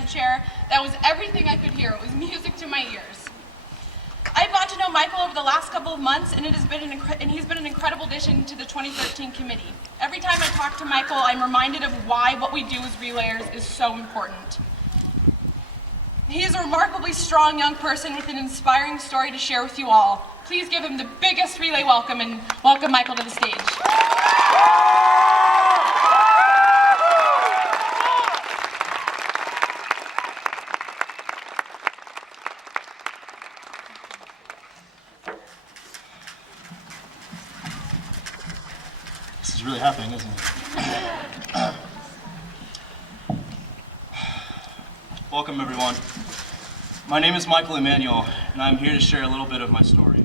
event chair. That was everything I could hear. It was music to my ears. I've got to know Michael over the last couple of months, and he's been an incredible addition to the 2013 committee. Every time I talk to Michael, I'm reminded of why what we do as relayers is so important. He is a remarkably strong young person with an inspiring story to share with you all. Please give him the biggest relay welcome and welcome Michael to the stage. This is really happening, isn't it? Welcome, everyone. My name is Emanuel Emanuel, and I'm here to share a little bit of my story.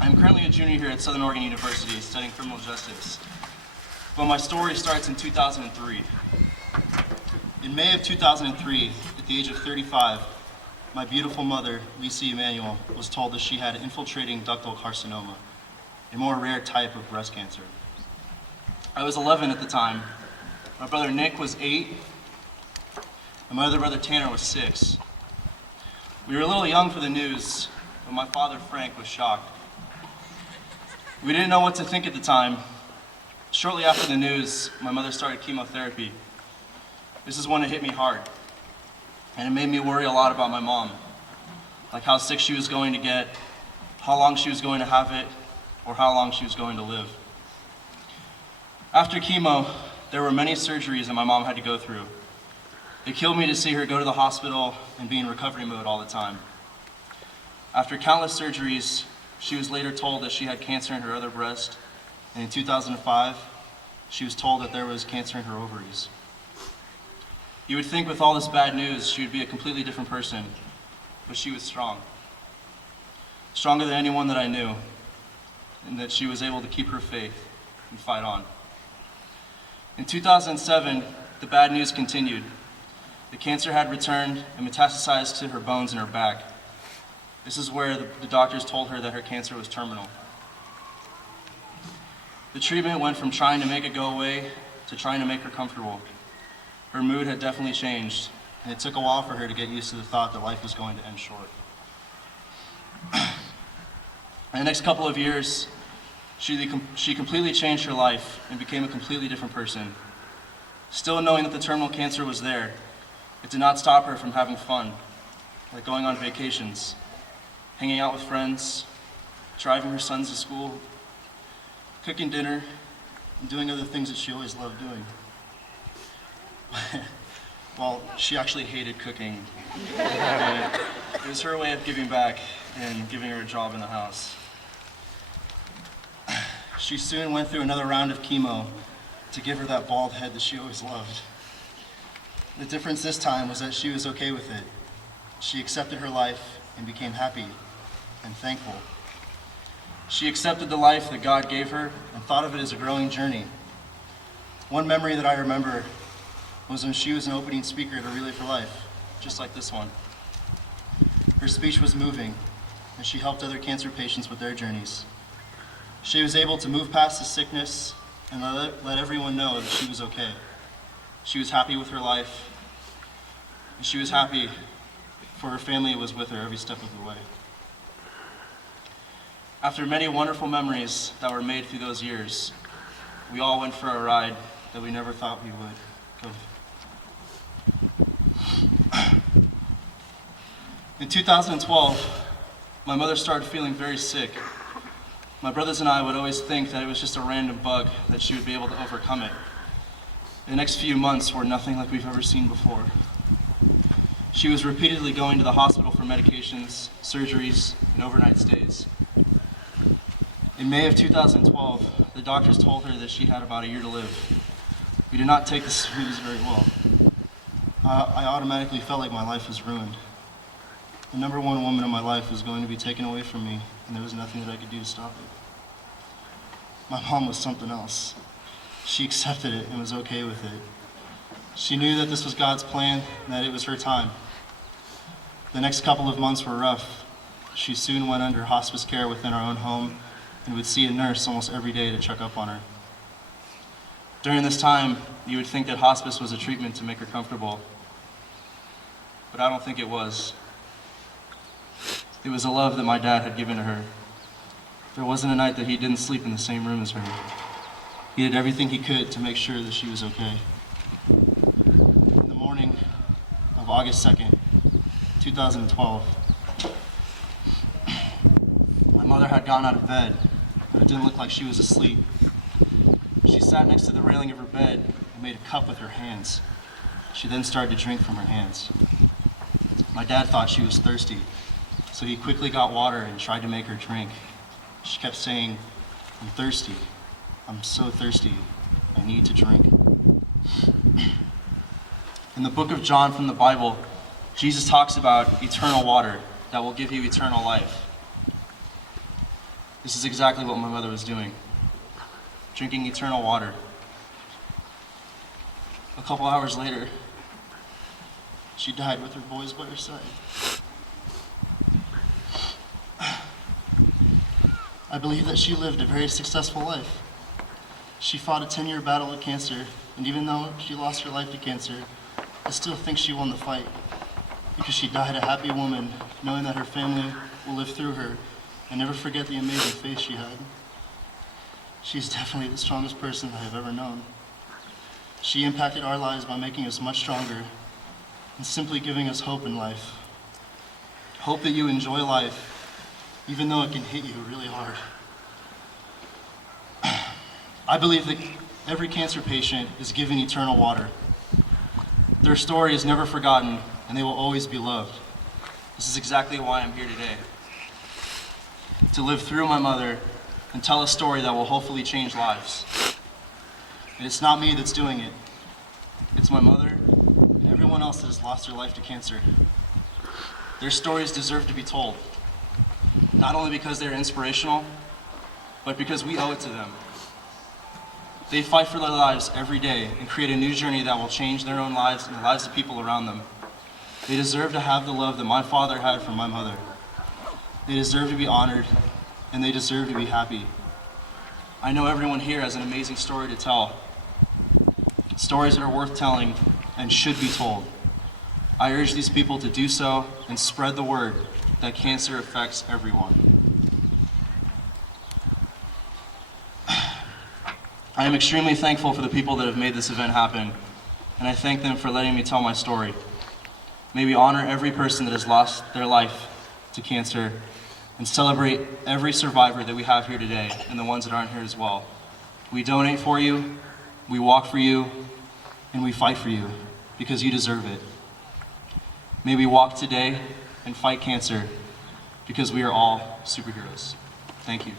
I'm currently a junior here at Southern Oregon University studying criminal justice, but my story starts in 2003. In May of 2003, at the age of 35, my beautiful mother, Lisa Emanuel, was told that she had infiltrating ductal carcinoma, a more rare type of breast cancer. I was 11 at the time. My brother Nick was 8, and my other brother Tanner was 6. We were a little young for the news, but my father Frank was shocked. We didn't know what to think at the time. Shortly after the news, my mother started chemotherapy. This is when it hit me hard, and it made me worry a lot about my mom, like how sick she was going to get, how long she was going to have it, or how long she was going to live. After chemo, there were many surgeries that my mom had to go through. It killed me to see her go to the hospital and be in recovery mode all the time. After countless surgeries, she was later told that she had cancer in her other breast, and in 2005, she was told that there was cancer in her ovaries. You would think with all this bad news, she would be a completely different person, but she was strong. Stronger than anyone that I knew, and that she was able to keep her faith and fight on. In 2007, the bad news continued. The cancer had returned and metastasized to her bones in her back. This is where the doctors told her that her cancer was terminal. The treatment went from trying to make it go away to trying to make her comfortable. Her mood had definitely changed, and it took a while for her to get used to the thought that life was going to end short. In the next couple of years, she completely changed her life and became a completely different person. Still knowing that the terminal cancer was there, it did not stop her from having fun, like going on vacations, hanging out with friends, driving her sons to school, cooking dinner, and doing other things that she always loved doing. Well, she actually hated cooking. It was her way of giving back and giving her a job in the house. She soon went through another round of chemo to give her that bald head that she always loved. The difference this time was that she was okay with it. She accepted her life and became happy and thankful. She accepted the life that God gave her and thought of it as a growing journey. One memory that I remember was when she was an opening speaker at a Relay for Life, just like this one. Her speech was moving, and she helped other cancer patients with their journeys. She was able to move past the sickness and let everyone know that she was okay. She was happy with her life, and she was happy for her family was with her every step of the way. After many wonderful memories that were made through those years, we all went for a ride that we never thought we would go. In 2012, my mother started feeling very sick. My brothers and I would always think that it was just a random bug, that she would be able to overcome it. The next few months were nothing like we've ever seen before. She was repeatedly going to the hospital for medications, surgeries, and overnight stays. In May of 2012, the doctors told her that she had about a year to live. We did not take this news very well. I automatically felt like my life was ruined. The number one woman in my life was going to be taken away from me, and there was nothing that I could do to stop it. My mom was something else. She accepted it and was okay with it. She knew that this was God's plan and that it was her time. The next couple of months were rough. She soon went under hospice care within our own home and would see a nurse almost every day to check up on her. During this time, you would think that hospice was a treatment to make her comfortable, but I don't think it was. It was a love that my dad had given to her. There wasn't a night that he didn't sleep in the same room as her. He did everything he could to make sure that she was okay. In the morning of August 2nd, 2012, my mother had gotten out of bed, but it didn't look like she was asleep. She sat next to the railing of her bed and made a cup with her hands. She then started to drink from her hands. My dad thought she was thirsty, so he quickly got water and tried to make her drink. She kept saying, "I'm thirsty. I'm so thirsty. I need to drink." In the book of John from the Bible, Jesus talks about eternal water that will give you eternal life. This is exactly what my mother was doing, drinking eternal water. A couple hours later, she died with her boys by her side. I believe that she lived a very successful life. She fought a 10-year battle with cancer, and even though she lost her life to cancer, I still think she won the fight, because she died a happy woman, knowing that her family will live through her and never forget the amazing faith she had. She's definitely the strongest person I have ever known. She impacted our lives by making us much stronger and simply giving us hope in life. Hope that you enjoy life, even though it can hit you really hard. I believe that every cancer patient is given eternal water. Their story is never forgotten, and they will always be loved. This is exactly why I'm here today. To live through my mother and tell a story that will hopefully change lives. And it's not me that's doing it. It's my mother and everyone else that has lost their life to cancer. Their stories deserve to be told, not only because they're inspirational, but because we owe it to them. They fight for their lives every day and create a new journey that will change their own lives and the lives of people around them. They deserve to have the love that my father had from my mother. They deserve to be honored, and they deserve to be happy. I know everyone here has an amazing story to tell. Stories that are worth telling and should be told. I urge these people to do so and spread the word that cancer affects everyone. I am extremely thankful for the people that have made this event happen, and I thank them for letting me tell my story. May we honor every person that has lost their life to cancer and celebrate every survivor that we have here today and the ones that aren't here as well. We donate for you, we walk for you, and we fight for you because you deserve it. May we walk today and fight cancer because we are all superheroes. Thank you.